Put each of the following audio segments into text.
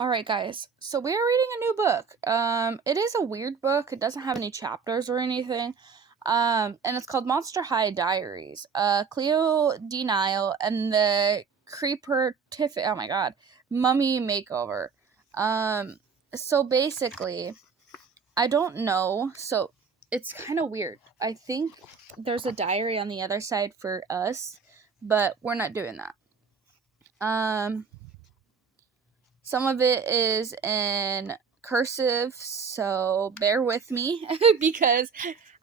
Alright, guys. So we're reading a new book. It is a weird book. It doesn't have any chapters or anything. And it's called Diaries. Cleo, Nile, and the Creeperific, oh my god, Mummy Makeover. So basically, I don't know. So it's kind of weird. I think there's a diary on the other side for us, but we're not doing that. Some of it is in cursive, so bear with me because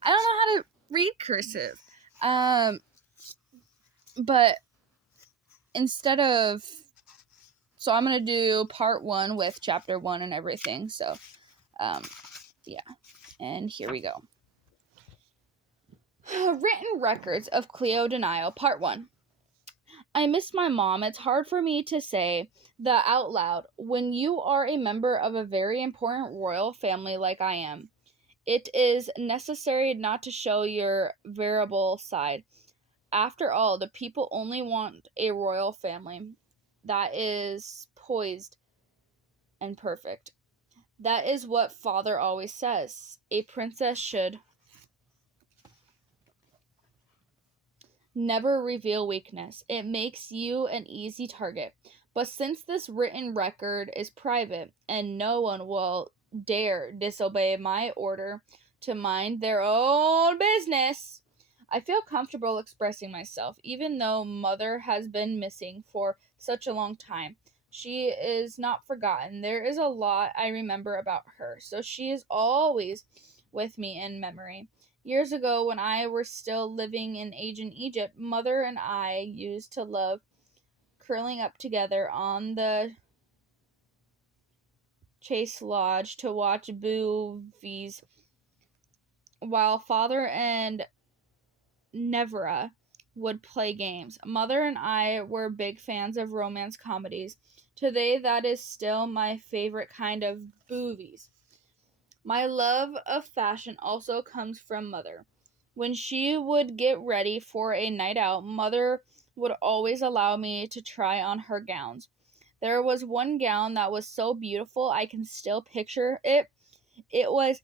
I don't know how to read cursive. But instead of, so I'm gonna do part 1 with chapter 1 and everything. So, yeah, and here we go. Written records of Cleo Denial, part 1. I miss my mom. It's hard for me to say that out loud when you are a member of a very important royal family like I am. It is necessary not to show your variable side. After all, the people only want a royal family that is poised and perfect. That is what father always says. A princess should never reveal weakness. It makes you an easy target. But since this written record is private and no one will dare disobey my order to mind their own business, I feel comfortable expressing myself, even though Mother has been missing for such a long time. She is not forgotten. There is a lot I remember about her, so she is always with me in memory. Years ago, when I were still living in ancient Egypt, Mother and I used to love curling up together on the Chase Lodge to watch movies while Father and Nevera would play games. Mother and I were big fans of romance comedies. Today, that is still my favorite kind of movies. My love of fashion also comes from Mother. When she would get ready for a night out, Mother would always allow me to try on her gowns. There was one gown that was so beautiful I can still picture it. It was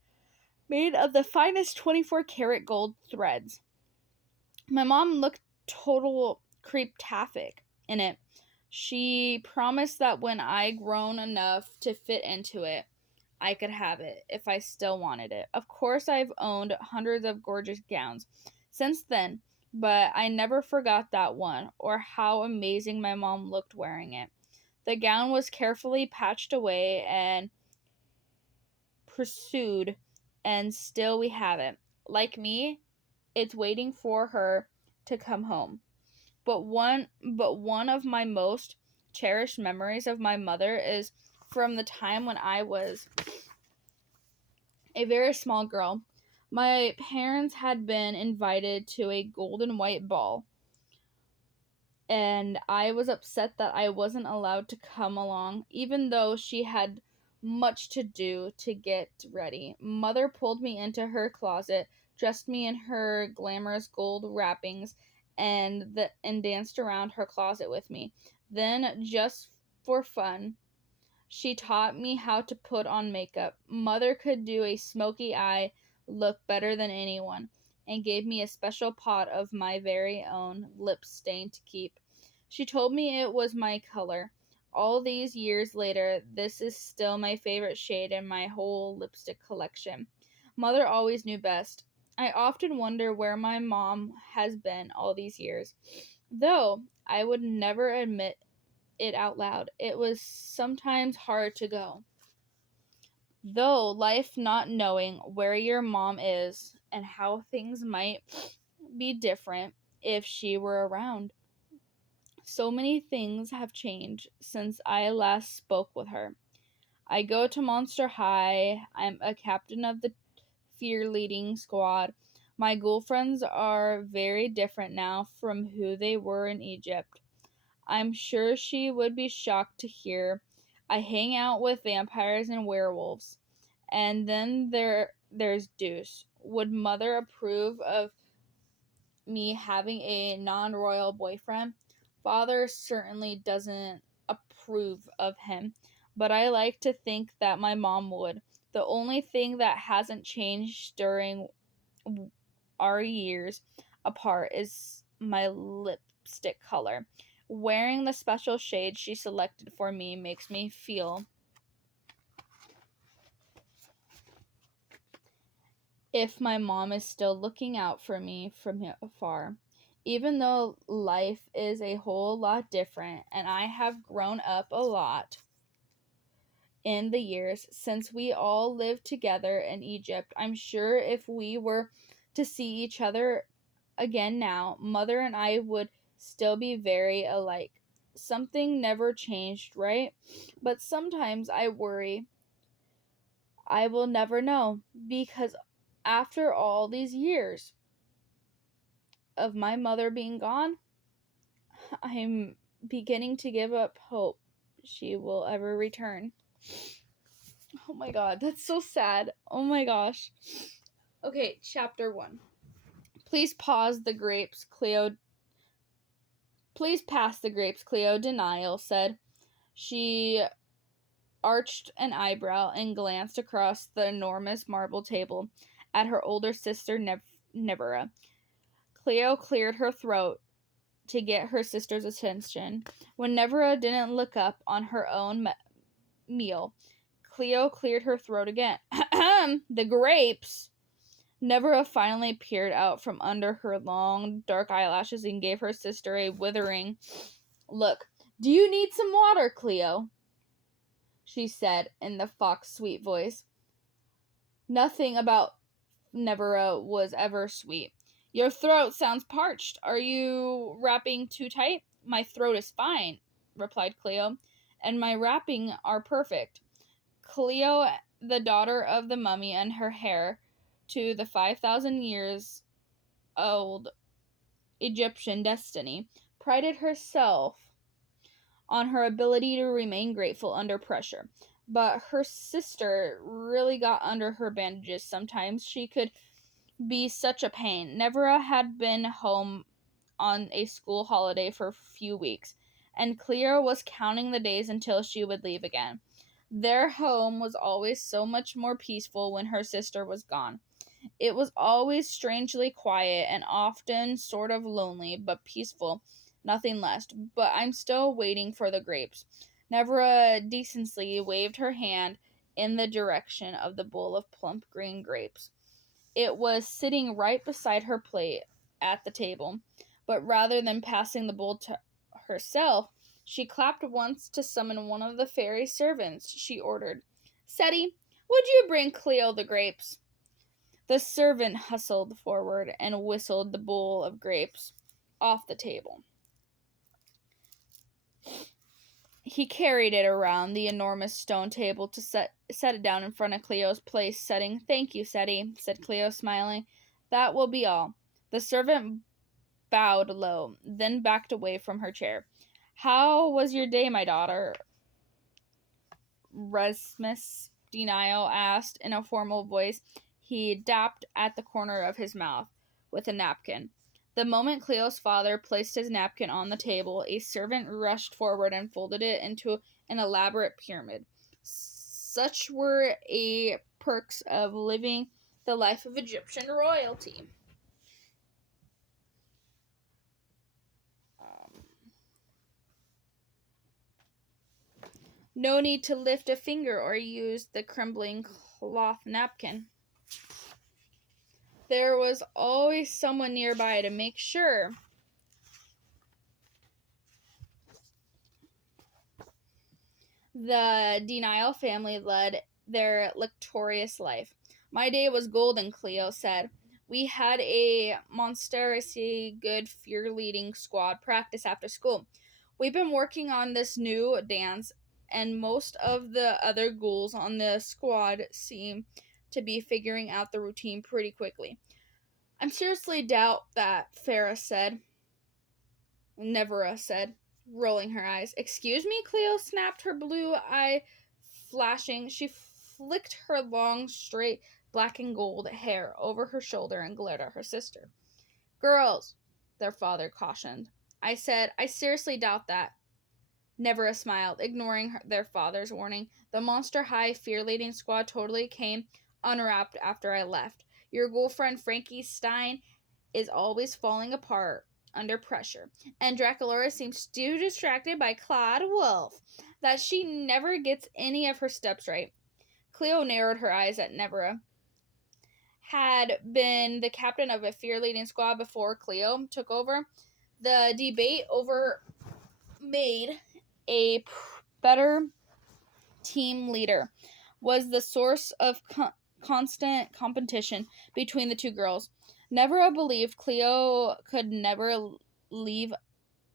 made of the finest 24 karat gold threads. My mom looked total creeptafic in it. She promised that when I grown enough to fit into it, I could have it if I still wanted it. Of course, I've owned hundreds of gorgeous gowns since then, but I never forgot that one or how amazing my mom looked wearing it. The gown was carefully patched away and pursued, and still we have it. Like me, it's waiting for her to come home. But one of my most cherished memories of my mother is from the time when I was a very small girl. My parents had been invited to a gold and white ball, and I was upset that I wasn't allowed to come along, even though she had much to do to get ready. Mother pulled me into her closet, dressed me in her glamorous gold wrappings, and danced around her closet with me. Then, just for fun, she taught me how to put on makeup. Mother could do a smoky eye look better than anyone, and gave me a special pot of my very own lip stain to keep. She told me it was my color. All these years later, this is still my favorite shade in my whole lipstick collection. Mother always knew best. I often wonder where my mom has been all these years. Though I would never admit it out loud. It was sometimes hard to go. Though life not knowing where your mom is and how things might be different if she were around. So many things have changed since I last spoke with her. I go to Monster High. I'm a captain of the fear leading squad. My girlfriends are very different now from who they were in Egypt. I'm sure she would be shocked to hear I hang out with vampires and werewolves. And then there's Deuce. Would Mother approve of me having a non-royal boyfriend? Father certainly doesn't approve of him. but I like to think that my mom would. The only thing that hasn't changed during our years apart is my lipstick color. Wearing the special shade she selected for me makes me feel if my mom is still looking out for me from afar. Even though life is a whole lot different and I have grown up a lot in the years since we all lived together in Egypt, I'm sure if we were to see each other again now, Mother and I would still be very alike. Something never changed, right? But sometimes I worry I will never know because after all these years of my mother being gone, I'm beginning to give up hope she will ever return. Oh my god, that's so sad. Oh my gosh. Okay, chapter 1. Please pause the grapes, Cleo. Please pass the grapes, Cleo, Nile said. She arched an eyebrow and glanced across the enormous marble table at her older sister, Nevera. Cleo cleared her throat to get her sister's attention. When Nevera didn't look up on her own meal, Cleo cleared her throat again. The grapes! Nevera finally peered out from under her long, dark eyelashes and gave her sister a withering look. Do you need some water, Cleo? She said in the fox sweet voice. Nothing about Nevera was ever sweet. Your throat sounds parched. Are you wrapping too tight? My throat is fine, replied Cleo, and my wrapping are perfect. Cleo, the daughter of the mummy, and her heir to the 5,000 years old Egyptian destiny, prided herself on her ability to remain grateful under pressure. But her sister really got under her bandages. Sometimes she could be such a pain. Nevera had been home on a school holiday for a few weeks, and Cleo was counting the days until she would leave again. Their home was always so much more peaceful when her sister was gone. It was always strangely quiet and often sort of lonely, but peaceful, nothing less. But I'm still waiting for the grapes. Nevera decently waved her hand in the direction of the bowl of plump green grapes. It was sitting right beside her plate at the table, but rather than passing the bowl to herself, she clapped once to summon one of the fairy servants. She ordered, Seti, would you bring Cleo the grapes? The servant hustled forward and whistled the bowl of grapes off the table. He carried it around the enormous stone table to set it down in front of Cleo's place, setting, Thank you, Seti, said Cleo, smiling. That will be all. The servant bowed low, then backed away from her chair. How was your day, my daughter? Rasmus Denial asked in a formal voice. He dapped at the corner of his mouth with a napkin. The moment Cleo's father placed his napkin on the table, a servant rushed forward and folded it into an elaborate pyramid. Such were a perks of living the life of Egyptian royalty. No need to lift a finger or use the crumbling cloth napkin. There was always someone nearby to make sure. The Nile family led their luxurious life. My day was golden, Cleo said. We had a monstrously good fear-leading squad practice after school. We've been working on this new dance, and most of the other ghouls on the squad seem to be figuring out the routine pretty quickly. I seriously doubt that, Nevera said, rolling her eyes. Excuse me, Cleo snapped, her blue eye flashing. She flicked her long, straight, black and gold hair over her shoulder and glared at her sister. Girls, their father cautioned. I said, I seriously doubt that. Nevera smiled, ignoring their father's warning. The Monster High fear leading squad totally came unwrapped after I left. Your girlfriend Frankie Stein is always falling apart under pressure, and Draculaura seems too distracted by Claude Wolf that she never gets any of her steps right. Cleo narrowed her eyes at Nevera. Had been the captain of a fear leading squad before Cleo took over. The debate over made a better team leader was the source of constant competition between the two girls. Nevera believed Cleo could never leave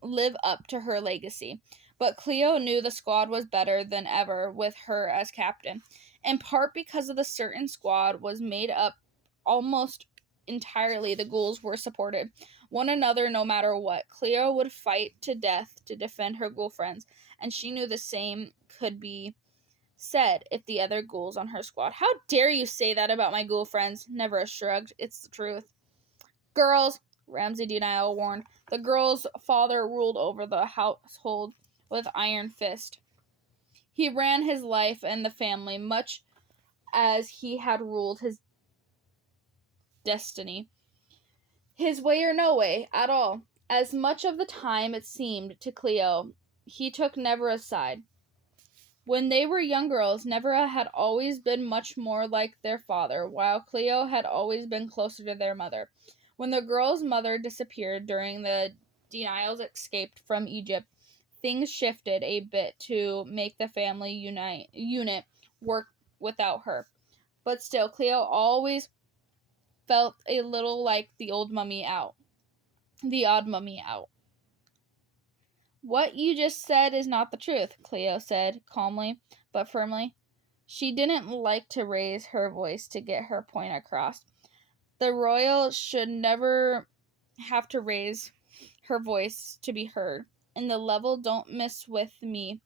live up to her legacy, but Cleo knew the squad was better than ever with her as captain, in part because of the certain squad was made up almost entirely the ghouls were supported one another no matter what. Cleo would fight to death to defend her ghoul friends, and she knew the same could be said if the other ghouls on her squad. How dare you say that about my ghoul friends? Nevera shrugged. It's the truth. Girls, Ramsay Denial warned. The girl's father ruled over the household with iron fist. He ran his life and the family much as he had ruled his destiny. His way or no way at all. As much of the time it seemed to Cleo, he took Nevera's side. When they were young girls, Nevera had always been much more like their father, while Cleo had always been closer to their mother. When the girl's mother disappeared during the Denial's escape from Egypt, things shifted a bit to make the family unit work without her. But still, Cleo always felt a little like the odd mummy out. What you just said is not the truth, Cleo said, calmly but firmly. She didn't like to raise her voice to get her point across. The royal should never have to raise her voice to be heard. In the level don't miss with me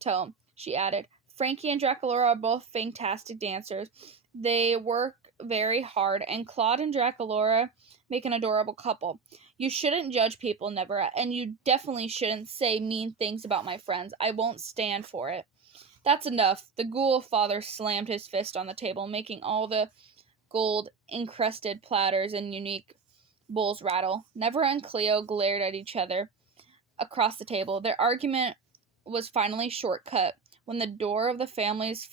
tone, she added. Frankie and Draculaura are both fantastic dancers. They work very hard, and Claude and Draculaura make an adorable couple. You shouldn't judge people, Nevera, and you definitely shouldn't say mean things about my friends. I won't stand for it. That's enough. The ghoul father slammed his fist on the table, making all the gold encrusted platters and unique bowls rattle. Nevera and Cleo glared at each other across the table. Their argument was finally shortcut when the door of the family's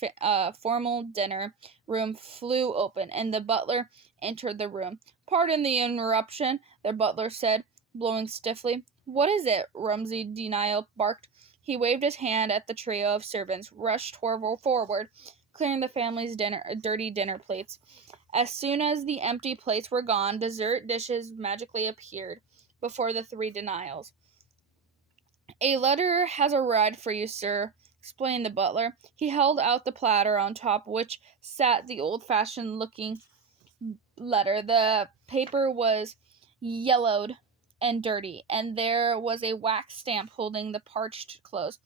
formal dinner room flew open and the butler entered the room. Pardon the interruption, their butler said, blowing stiffly. What is it? Ramsay Denial barked. He waved his hand at the trio of servants, rushed forward, clearing the family's dirty dinner plates. As soon as the empty plates were gone, dessert dishes magically appeared before the three Denials. A letter has arrived for you, sir, explained the butler. He held out the platter on top which sat the old-fashioned looking letter. The paper was yellowed and dirty, and there was a wax stamp holding the parched close.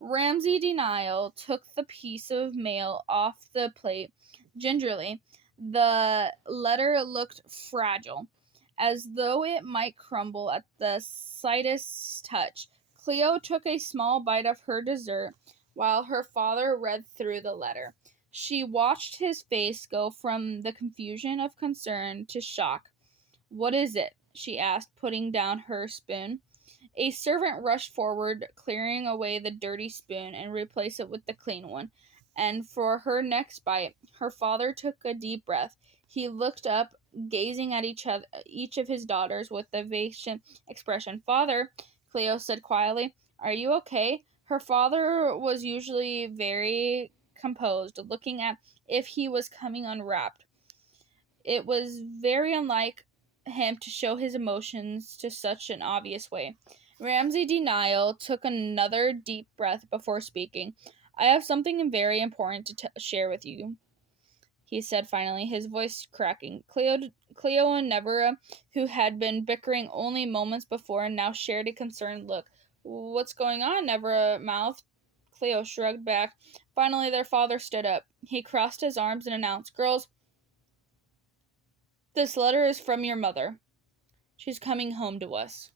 Ramsay Denial took the piece of mail off the plate gingerly. The letter looked fragile, as though it might crumble at the slightest touch. Cleo took a small bite of her dessert while her father read through the letter. She watched his face go from the confusion of concern to shock. What is it? She asked, putting down her spoon. A servant rushed forward, clearing away the dirty spoon and replaced it with the clean one. And for her next bite, her father took a deep breath. He looked up, gazing at each of his daughters with a vacant expression. Father, Cleo said quietly, are you okay? Her father was usually very composed, looking at if he was coming unwrapped. It was very unlike him to show his emotions to such an obvious way. Ramsay Denial took another deep breath before speaking. I have something very important to share with you, he said finally, his voice cracking. Cleo and Nevera, who had been bickering only moments before, now shared a concerned look. What's going on? Nevera mouthed. Cleo shrugged back. Finally, their father stood up. He crossed his arms and announced, Girls, this letter is from your mother. She's coming home to us.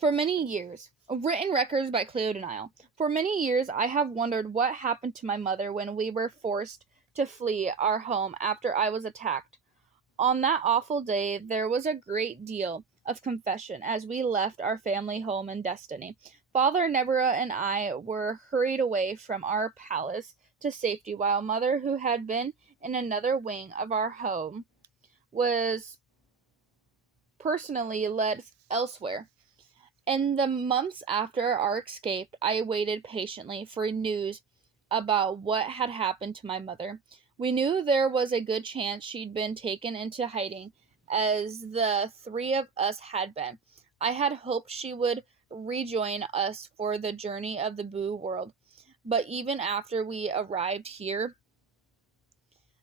For many years, written records by Cleo to Nile. For many years, I have wondered what happened to my mother when we were forced to flee our home after I was attacked. On that awful day, there was a great deal of confession as we left our family home and destiny. Father Nevera and I were hurried away from our palace to safety, while Mother, who had been in another wing of our home, was personally led elsewhere. In the months after our escape, I waited patiently for news about what had happened to my mother. We knew there was a good chance she'd been taken into hiding, as the three of us had been. I had hoped she would rejoin us for the journey of the Boo world, but even after we arrived here,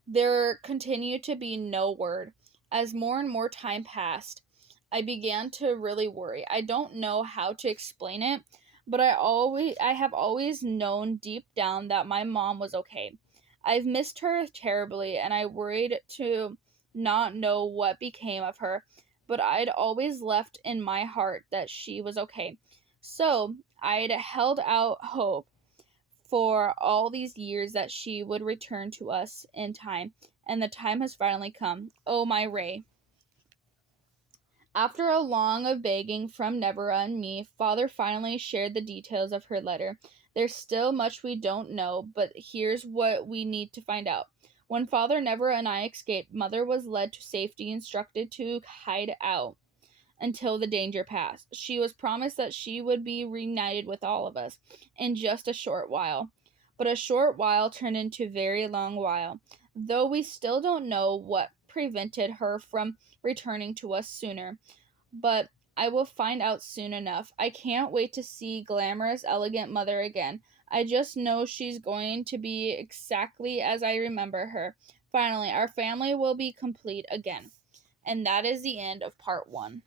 there continued to be no word. As more and more time passed, I began to really worry. I don't know how to explain it, but I have always known deep down that my mom was okay. I've missed her terribly and I worried to not know what became of her, but I'd always left in my heart that she was okay. So, I'd held out hope for all these years that she would return to us in time, and the time has finally come. Oh, my Ray. After a long of begging from Nevera and me, Father finally shared the details of her letter. There's still much we don't know, but here's what we need to find out. When Father Nevera and I escaped, Mother was led to safety, instructed to hide out until the danger passed. She was promised that she would be reunited with all of us in just a short while. But a short while turned into a very long while, though we still don't know what prevented her from returning to us sooner. But I will find out soon enough. I can't wait to see glamorous, elegant Mother again. I just know she's going to be exactly as I remember her. Finally, our family will be complete again. And that is the end of part 1.